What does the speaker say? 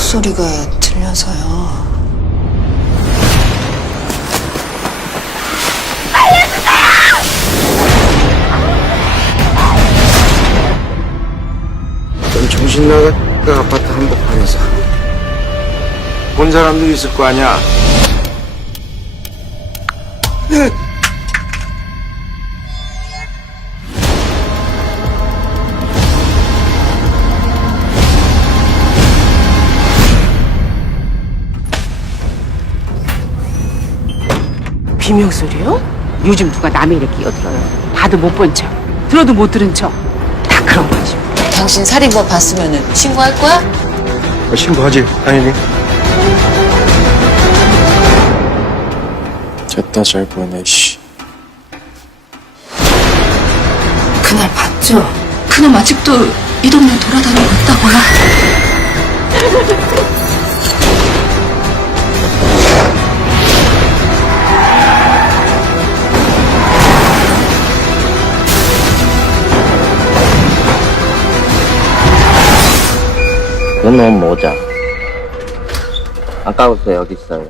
소리가 들려서요. 넌 정신 나갔다 아파트 한복판에서. 본 사람들이 있을 거 아니야 비명 소리요? 요즘 누가 남의 일에 끼어들어요. 봐도 못 본 척, 들어도 못 들은 척. 다 그런 거지. 당신 살인범 봤으면 신고할 거야? 어, 신고하지 당연히 됐다 잘 보네 씨 그날 봤죠? 그놈 아직도 이 동네 돌아다니고 있다고요? 그놈 모자. 아까부터 여기 있어요.